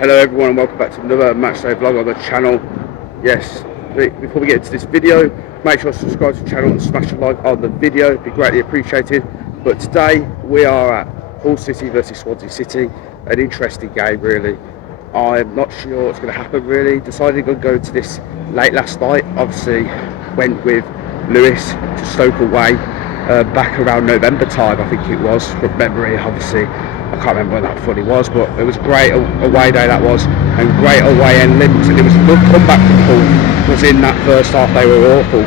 Hello everyone and welcome back to another Matchday vlog on the channel. Yes, before we get into this video, make sure to subscribe to the channel and smash a like on the video, it'd be greatly appreciated. But today we are at Hull City versus Swansea City, an interesting game really. I'm not sure what's going to happen really. Decided to go to this late last night, obviously went with Lewis to Stoke away back around November time I think it was, from memory obviously. I can't remember when that fully was, but it was a great away day that was, and great away end limits, and it was a good comeback from Hull, because in that first half they were awful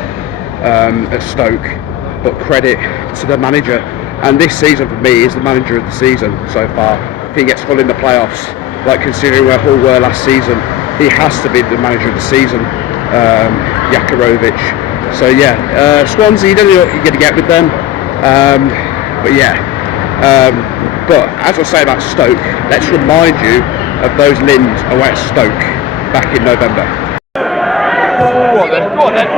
at Stoke, but credit to the manager, and this season for me is the manager of the season so far. If he gets Hull in the playoffs, like considering where Hull were last season, he has to be the manager of the season, Jakirović. So yeah, Swansea, you don't know what you're going to get with them, but yeah. But as I say about Stoke, let's remind you of those limbs away at Stoke back in November. Go on then, go on then.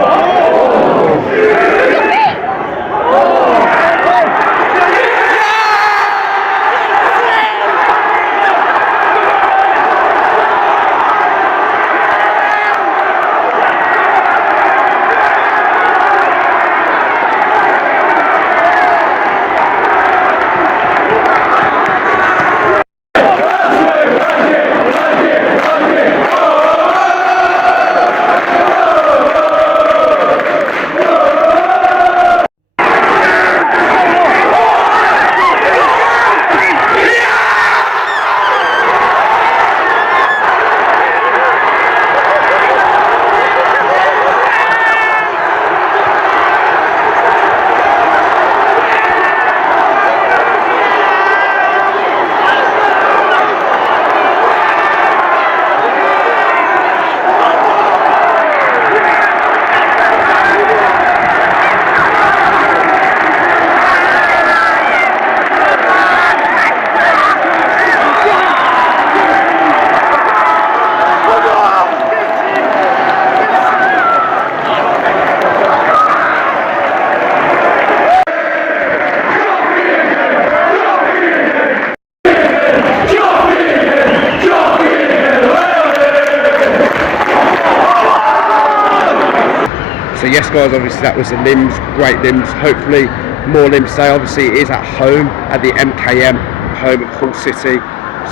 So yes guys, obviously that was the limbs, great limbs, hopefully more limbs today. Obviously it is at home, at the MKM, home of Hull City.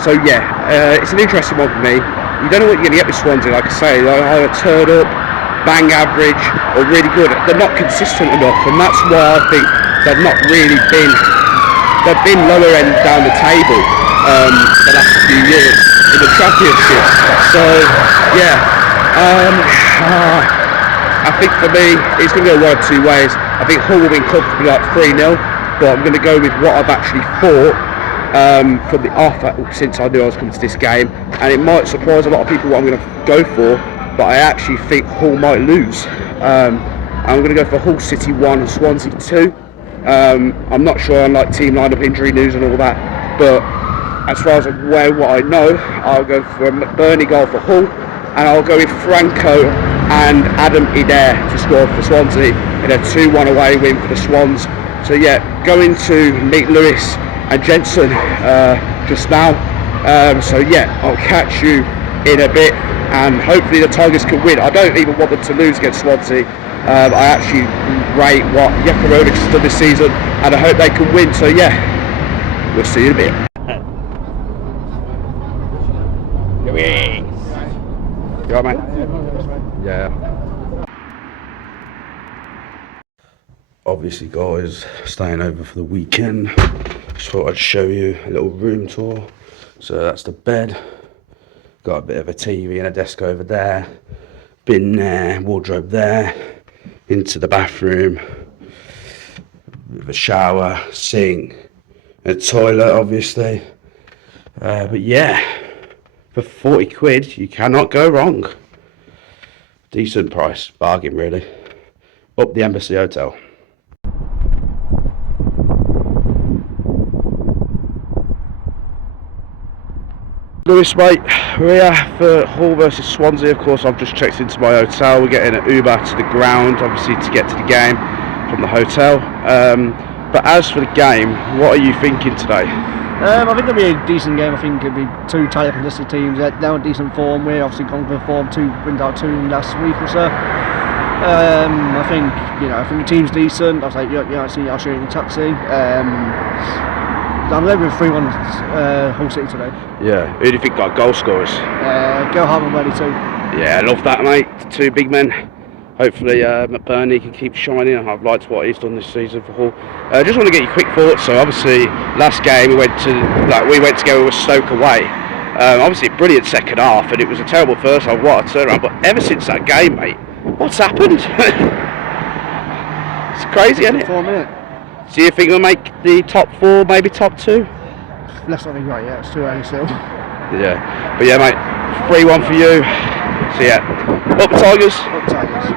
So yeah, it's an interesting one for me. You don't know what you're going to get with Swansea, like I say, they'll either turn up, bang average, or really good. They're not consistent enough, and that's why I think they've not really been, they've been lower end down the table the last few years in the Championship. So yeah, I think for me, it's going to go one of two ways. I think Hull will win comfortably like 3-0, but I'm going to go with what I've actually thought from the off since I knew I was coming to this game. And it might surprise a lot of people what I'm going to go for, but I actually think Hull might lose. I'm going to go for Hull City 1 and Swansea 2. I'm not sure on like team lineup, injury news and all that, but as far as I'm aware what I know, I'll go for a McBurnie goal for Hull, and I'll go with Franco and Adam Eder to score for Swansea in a 2-1 away win for the Swans. So yeah, going to meet Lewis and Jensen just now. So yeah, I'll catch you in a bit, and hopefully the Tigers can win. I don't even want them to lose against Swansea. I actually rate what Jakirović has done this season, and I hope they can win. So yeah, we'll see you in a bit. You alright, mate? Yeah. Obviously guys, staying over for the weekend. Just thought I'd show you a little room tour. So that's the bed. Got a bit of a TV and a desk over there. Bin there, wardrobe there. Into the bathroom. With a shower, sink, a toilet obviously. But yeah, for 40 quid you cannot go wrong. Decent price, bargain really. Up the Embassy Hotel. Lewis, mate, we're here for Hull versus Swansea. Of course, I've just checked into my hotel. We're getting an Uber to the ground, obviously, to get to the game from the hotel. But as for the game, what are you thinking today? I think it'll be a decent game. I think it'll be two tightly contested teams. They're in decent form. We're obviously gone for form. 2 wins out of 2 last week or so. I think the team's decent. I'll say I'll show you in the taxi. I'm going with 3-1 Hull City today. Yeah. Who do you think got goal scorers? Go Hartman ready too. Yeah, I love that, mate. 2 big men. Hopefully McBurnie can keep shining. I've liked what he's done this season for Hull. Just want to get your quick thoughts. So obviously last game we went together with Stoke away. Obviously a brilliant second half, and it was a terrible first half. What a turnaround! But ever since that game, mate, what's happened? It's crazy, isn't it? 4 minutes. So you think we'll make the top 4, maybe top 2? Let's not think right yet. It's too early still. Yeah, but yeah, mate, 3-1 for you. So yeah, up the Tigers. Up Tigers.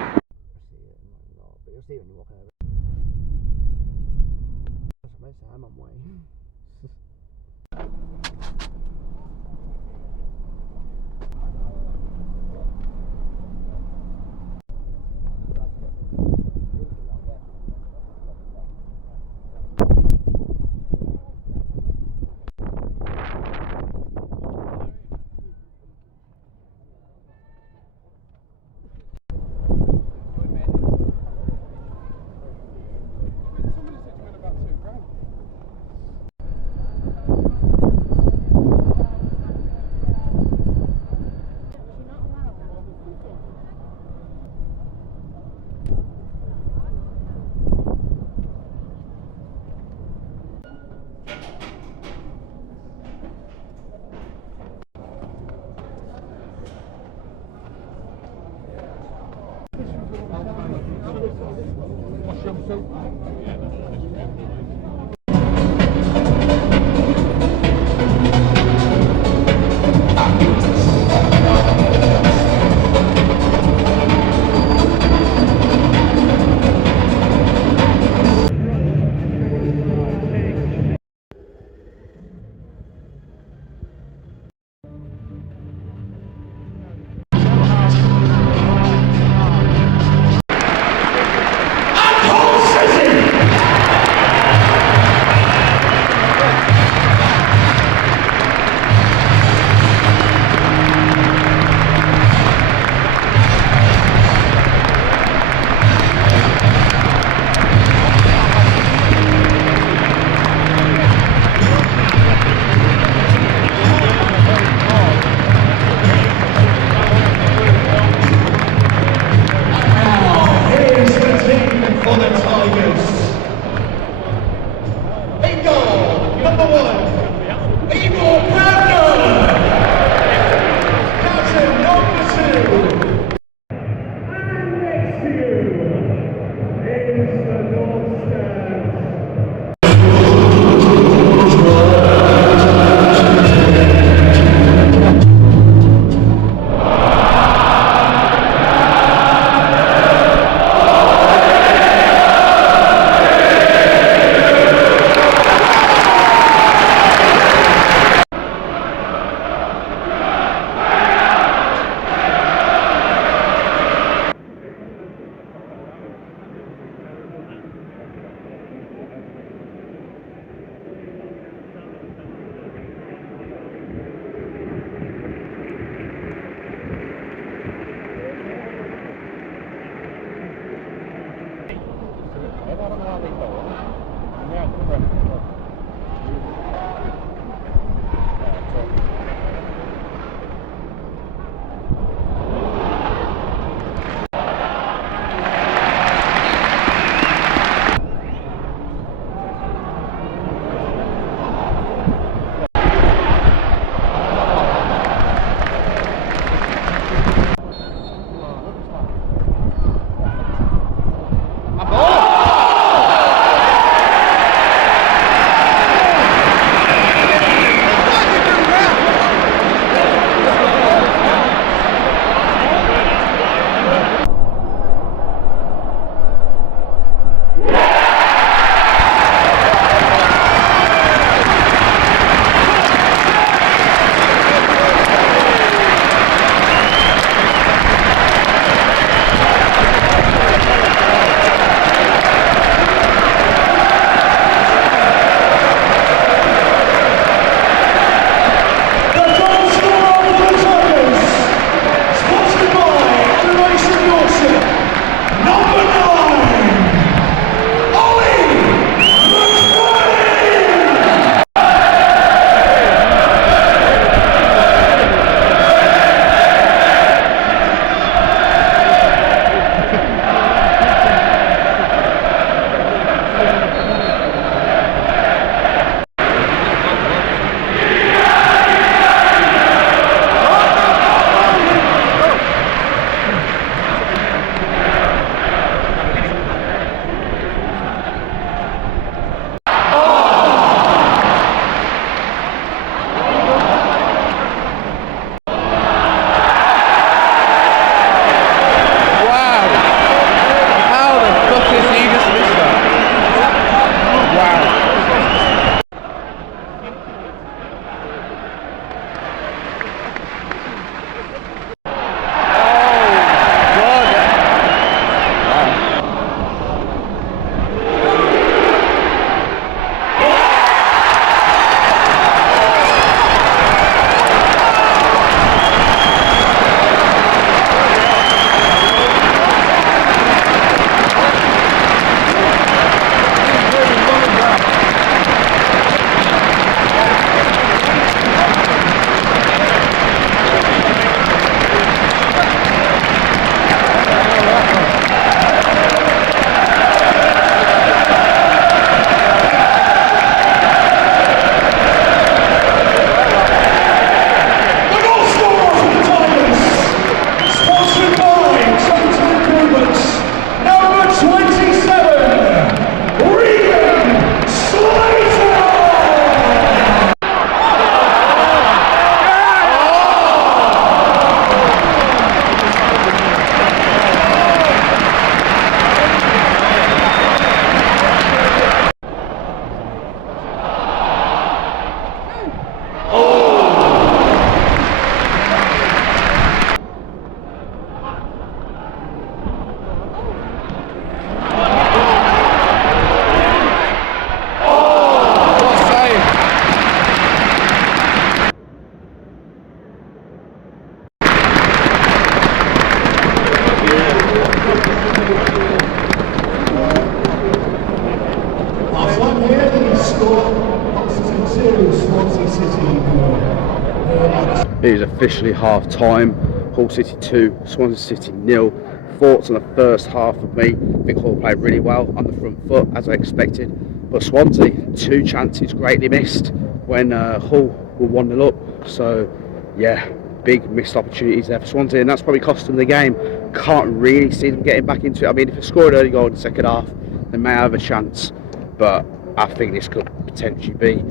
It is officially half time. Hull City 2, Swansea City 0. Thoughts on the first half of me. I think Hull played really well on the front foot as I expected. But Swansea, 2 chances greatly missed when Hull were 1-0 up. So yeah, big missed opportunities there for Swansea, and that's probably cost them the game. Can't really see them getting back into it. I mean, if they score an early goal in the second half, they may have a chance. But I think this could potentially be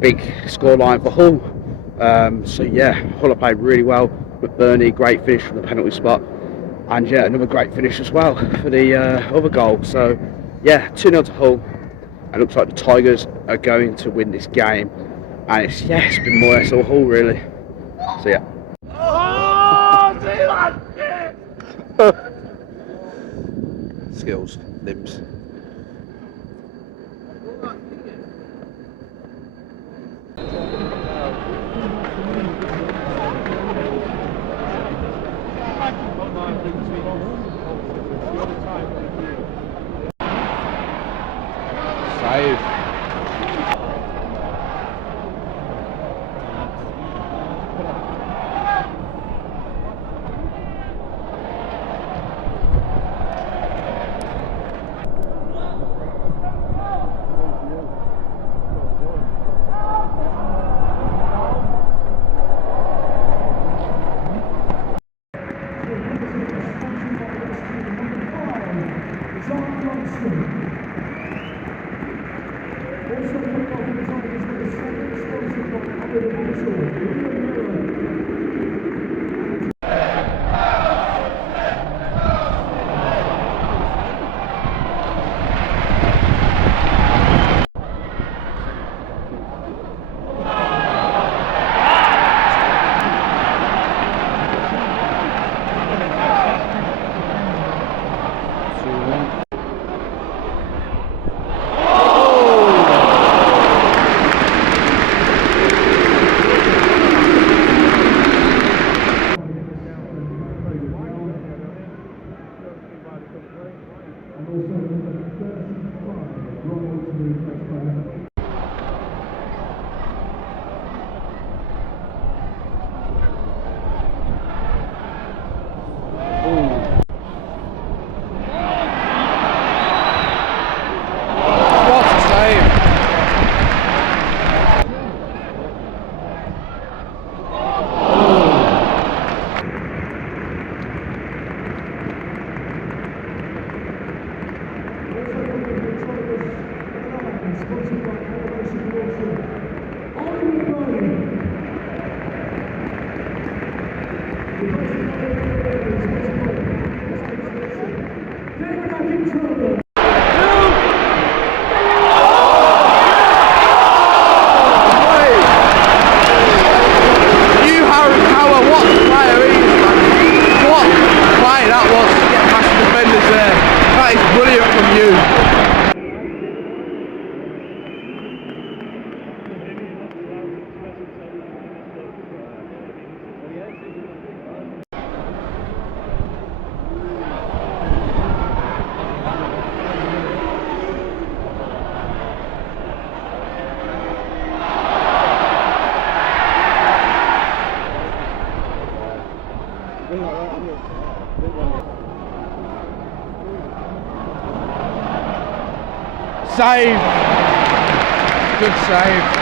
big scoreline for Hull. So yeah, Hull played really well. McBurnie, great finish from the penalty spot, and yeah, another great finish as well for the other goal. So yeah, 2-0 to Hull, and looks like the Tigers are going to win this game. And it's been more or less all Hull really. So yeah. Skills, limbs. Save. Save! Good save.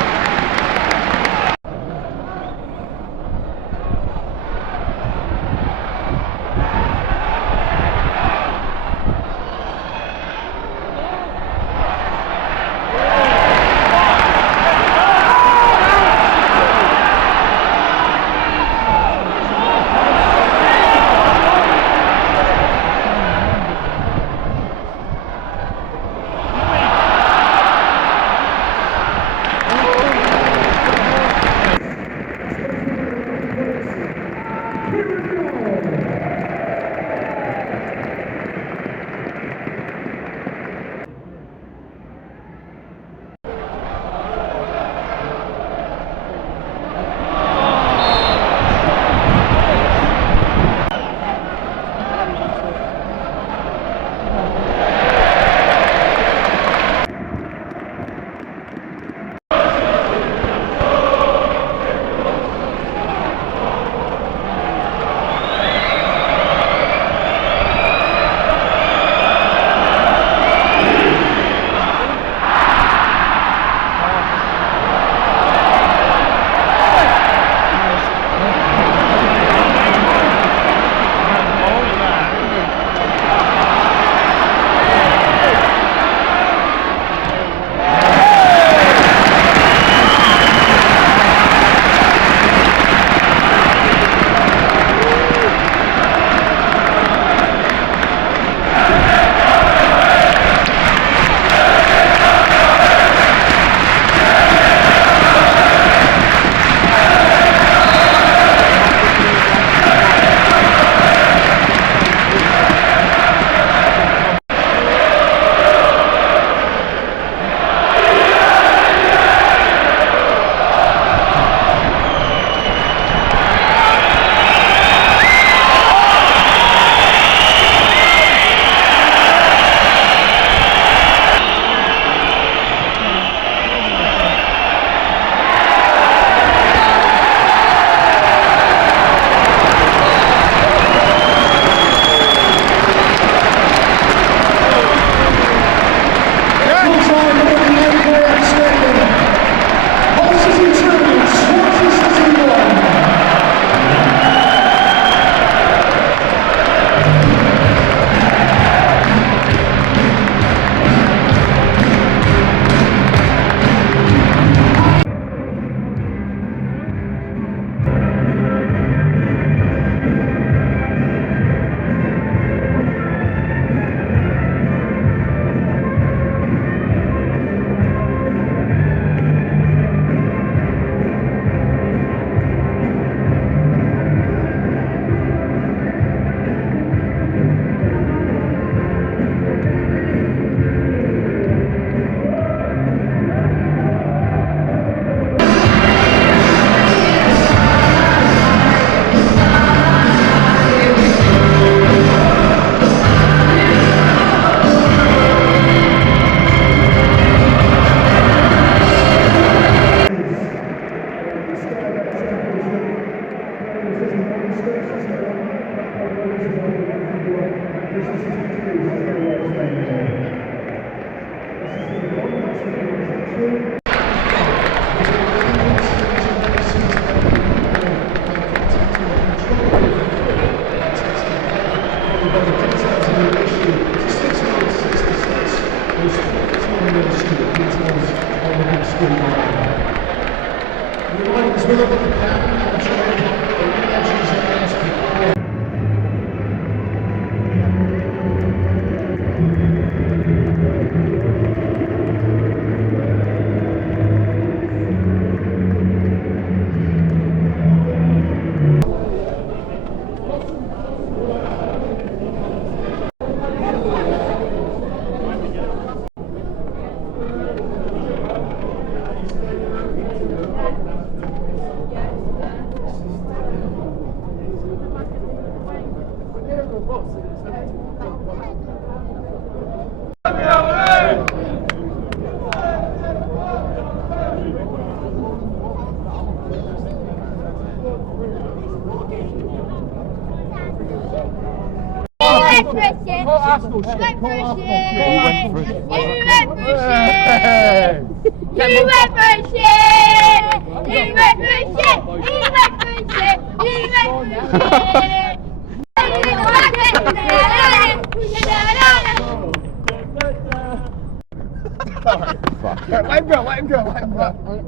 Let him go.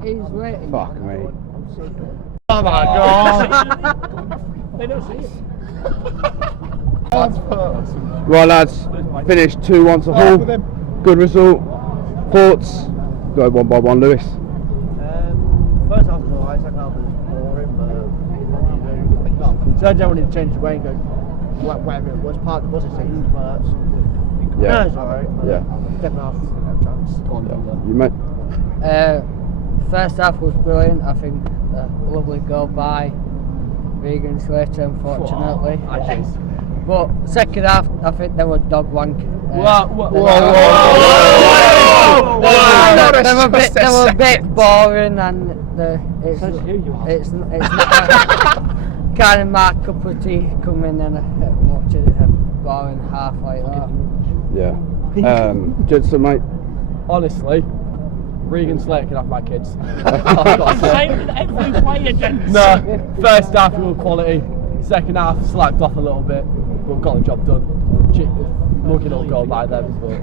He's waiting. Fuck me. Oh my god. They don't see it. Right lads, finished 2-1 to Hull. Good result. Thoughts? Go 1 by 1, Lewis. First half was alright, second half was boring, but Sergej wanted to change the way and go whatever it was, part of the buses things, but no, it's alright. Yeah. Second half, no chance. Go on, You mate? First half was brilliant. I think a lovely goal by Regan Slater, unfortunately. But second half, I think they were dog wank. They were a bit boring, and it's not kind of my cup of tea coming in and watching a boring half like that. Yeah. Judson, mate. Honestly, Regan Slater can have my kids. Same with every player, gents. No, first half we were quality, second half slacked off a little bit, but got the job done. Looking all goal by them, but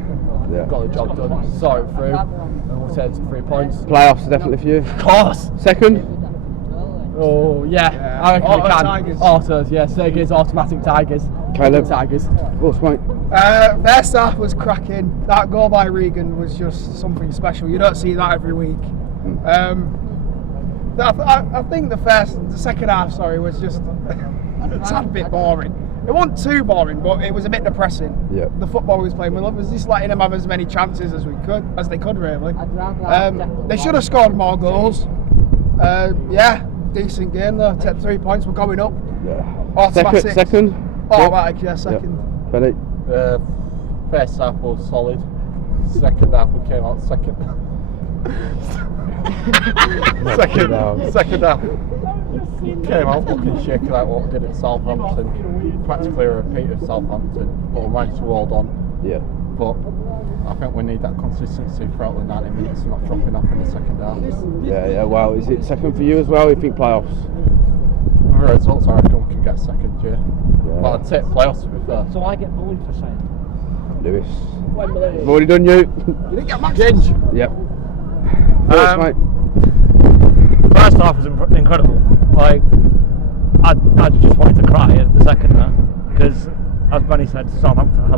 got the job done. Saw it through, and we'll take 3 points. Playoffs are definitely for you. Of course. Second? Oh yeah, I reckon we can. Tigers. Autos, yeah, Sergej's automatic Tigers. Caleb? Tigers. Of course, mate. First half was cracking. That goal by Regan was just something special. You don't see that every week. I think the second half, was just a tad bit boring. It wasn't too boring, but it was a bit depressing. Yeah. The football we was playing, we was just letting them have as many chances as they could really. They should have scored more goals. Decent game though. Take 3 points. We're going up. Yeah. Automatic. Second? Automatic, yeah, second. Yeah. Benny? First half was solid. Second half we came out second. Second half came out looking shaky like what we did at Southampton. Practically a repeat of Southampton, but we managed to hold on. Yeah. But I think we need that consistency throughout the 90 minutes and not dropping off in the second half. Yeah. Well, is it second for you as well? You think playoffs? The results, I reckon we can get second, yeah. But I'd take playoffs to be fair. So I get bullied for saying. Lewis. I've already done you. You didn't get matched. Ginge. Yep. Thoughts, mate? First half was incredible. Like, I just wanted to cry at the second there, because as Benny said, Southampton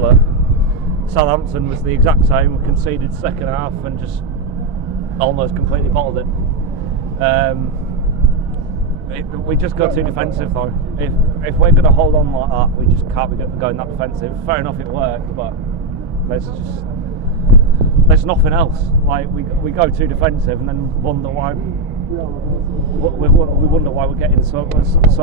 was the exact same. We conceded second half and just almost completely bottled it. We just got too defensive though. If we're going to hold on like that, we just can't be going that defensive. Fair enough, it worked, but there's nothing else. Like we go too defensive and then wonder why. We wonder why we're getting so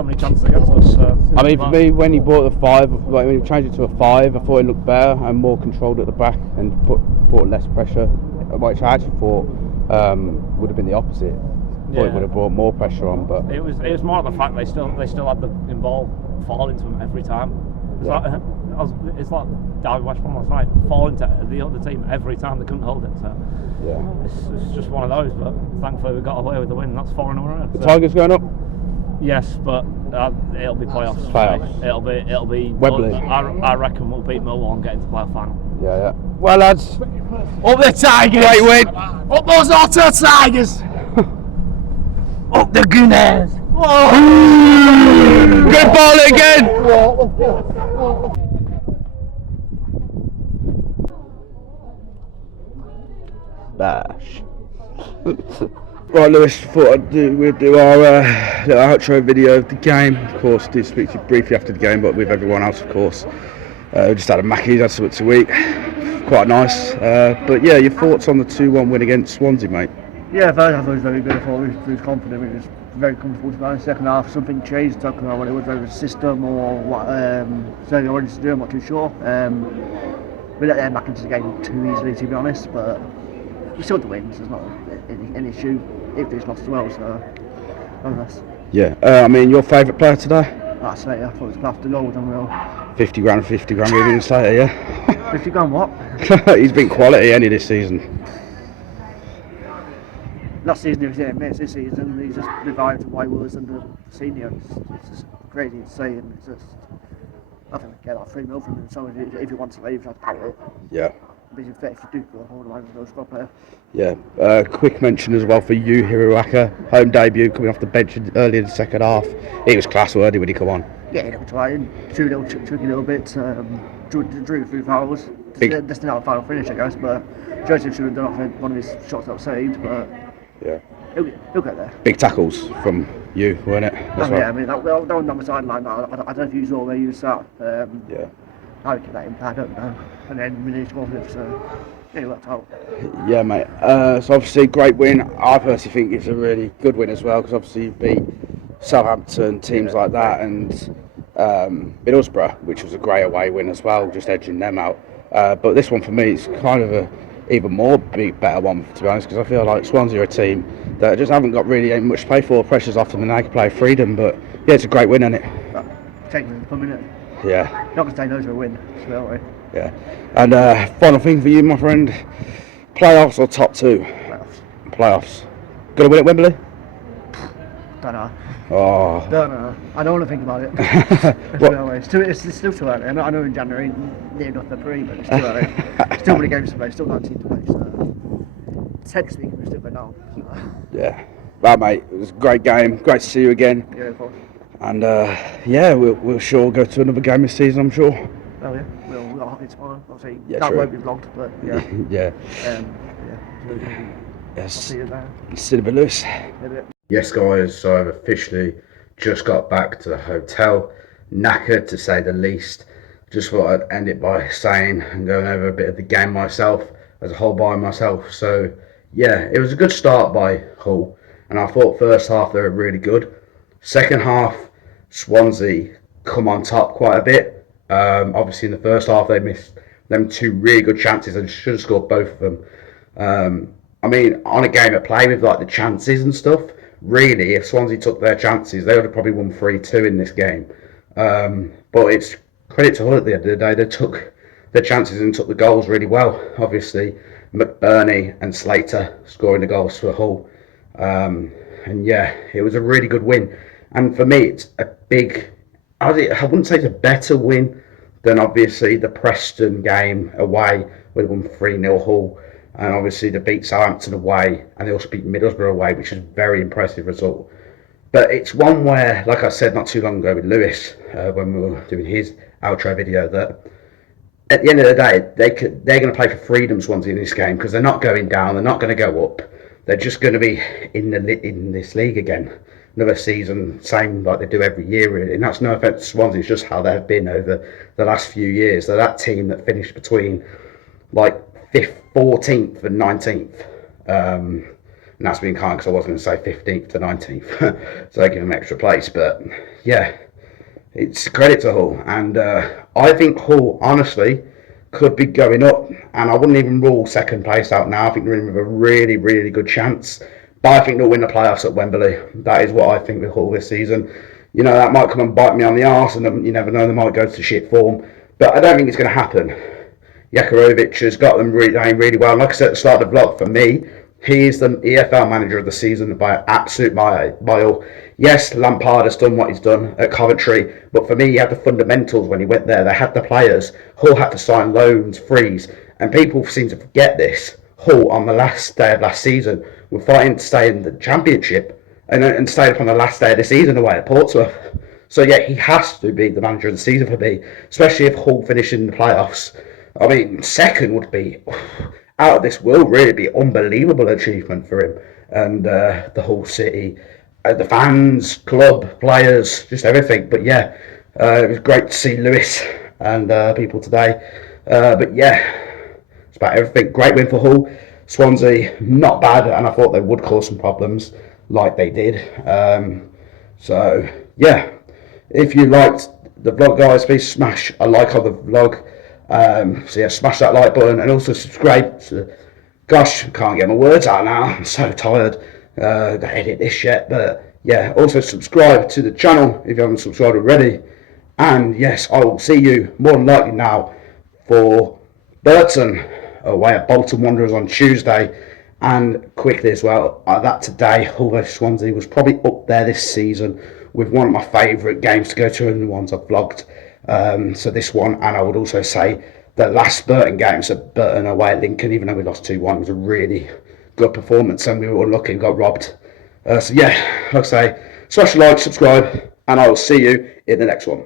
many chances against us. I mean, for me, when he brought the 5, like when he changed it to a 5, I thought it looked better and more controlled at the back and brought less pressure, which I actually thought would have been the opposite. I thought it would have brought more pressure on, but it was more of the fact they still had the ball falling to them every time. It's like Derby West Brom last night, falling to the other team every time they couldn't hold it. So it's just one of those. But thankfully we got away with the win. That's 4 in a row. the Tigers going up. Yes, but it'll be playoffs. Playoffs. It'll be Wembley. I reckon we'll beat Millwall and get into playoff final. Yeah. Well, lads, Up the Tigers! great win. Up those Auto Tigers! Up the Gunners! Good ball again. Bash. Right, Lewis, thought we'd do our little outro video of the game. Of course, did speak to you briefly after the game, but with everyone else, of course. We just had a Mackey's, had something to eat. Quite nice. But yeah, your thoughts on the 2-1 win against Swansea, mate? Yeah, first half was very good. I thought we was confident. We just very comfortable to be honest. Second half, something changed. Talking about what it was, whether it was system or what Sergej wanted to do, I'm not too sure. We let them back into the game too easily, to be honest, but we still had the wins. There's not an issue if it's lost as well, so nonetheless. Yeah, I mean, your favourite player today? That's it, I thought it was class to go with unreal. 50 grand, Regan Slater, yeah? 50 grand what? He's been quality, ain't he, this season? Last season he was hitting miss, this season he's just revived to what he was under senior. It's just crazy to say, and it's just, I think we get that 3 mil from him, so if he wants to leave, he's have to pay it. Yeah. But if you do go hold line with those squad player. Yeah, quick mention as well for you, Hiruaka, home debut, coming off the bench early in the second half. He was class worthy when he come on. Yeah, he was trying, tricky little bits, drew 3 fouls. Just not a final finish, I guess, but Joseph should have done off one of his shots that was saved, but yeah, he'll get there. Big tackles from you, weren't it? Yeah, I mean, that one on the sideline, I don't know if you saw where you sat. Yeah. How he could let him, I don't know. And then we need to go with it, so yeah, it worked out. Yeah, mate. So obviously, great win. I personally think it's a really good win as well, because obviously you beat Southampton, teams like that, and Middlesbrough, which was a great away win as well, just edging them out. But this one for me is kind of a even more better one, to be honest, because I feel like Swansea are a team that just haven't got really much to play for. Pressure's off them and they can play freedom, but yeah, it's a great win, isn't it? Taking the minute. Yeah. Not going to say no to a win, so right. Yeah. And final thing for you, my friend, playoffs or top 2? Playoffs. Gonna win at Wembley? Don't know. Oh. Don't know. I don't want to think about it. It's still too early. I know in January, near enough the pre, but it's still early. Still many games to play, still 19 to play, so technically we can still play now. So. Yeah. Right, mate. It was a great game. Great to see you again. Yeah, of course. And yeah, we'll sure go to another game this season, I'm sure. Oh yeah, we've got hockey tomorrow. Obviously, Yeah, that true. won't be vlogged, but yeah. Yeah. I'll see you there. See you, Lewis. Maybe. Yes, guys, so I've officially just got back to the hotel, knackered to say the least. Just thought I'd end it by saying and going over a bit of the game myself, as a whole by myself. So yeah, it was a good start by Hull, and I thought first half they were really good. Second half, Swansea come on top quite a bit. Obviously in the first half they missed them 2 really good chances and should have scored both of them. I mean, on a game of play with like the chances and stuff, really, if Swansea took their chances, they would have probably won 3-2 in this game. But it's credit to Hull at the end of the day. They took their chances and took the goals really well. Obviously, McBurnie and Slater scoring the goals for Hull. And yeah, it was a really good win. And for me, it's a big, I wouldn't say it's a better win than obviously the Preston game away, where they won 3-0 Hull. And obviously they beat Southampton away, and they also beat Middlesbrough away, which is a very impressive result. But it's one where, like I said not too long ago with Lewis, when we were doing his outro video, that at the end of the day, they're going to play for freedom, Swansea, in this game, because they're not going down, they're not going to go up. They're just going to be in this league again. Another season, same like they do every year, really. And that's no offence to Swansea, it's just how they've been over the last few years. They're that team that finished between like 14th and 19th. And that's been kind, because I was going to say 15th to 19th. So they give them extra place. But yeah, it's credit to Hull. And I think Hull, honestly, could be going up. And I wouldn't even rule second place out now. I think they're in with a really, really good chance. But I think they'll win the playoffs at Wembley. That is what I think with Hull this season. You know, that might come and bite me on the arse, and you never know, they might go to shit form. But I don't think it's going to happen. Jakirović has got them playing really well. And like I said at the start of the vlog, for me, he is the EFL manager of the season by an absolute mile. Yes, Lampard has done what he's done at Coventry, but for me, he had the fundamentals when he went there. They had the players. Hull had to sign loans, frees, and people seem to forget this. Hull, on the last day of last season, were fighting to stay in the Championship and stayed up on the last day of the season away at Portsmouth. So yeah, he has to be the manager of the season for me, especially if Hull finish in the playoffs. I mean, second would be out of this world, really be unbelievable achievement for him and the whole city, the fans, club, players, just everything. But yeah, it was great to see Lewis and people today. But yeah, it's about everything. Great win for Hull. Swansea, not bad, and I thought they would cause some problems. like they did. So yeah, if you liked the vlog, guys, please smash a like on the vlog. So yeah, smash that like button and also subscribe. Gosh, I can't get my words out now. I'm so tired. Gotta edit this shit, but yeah, also subscribe to the channel if you haven't subscribed already. And yes, I will see you more than likely now for Burton away at Bolton Wanderers on Tuesday. And quickly as well, that today, although Swansea was probably up there this season with one of my favourite games to go to and the ones I've vlogged. So this one, and I would also say the last Burton game, so Burton away at Lincoln, even though we lost 2-1, was a really good performance and we were unlucky and got robbed. So yeah, like I say, smash a like, subscribe, and I will see you in the next one.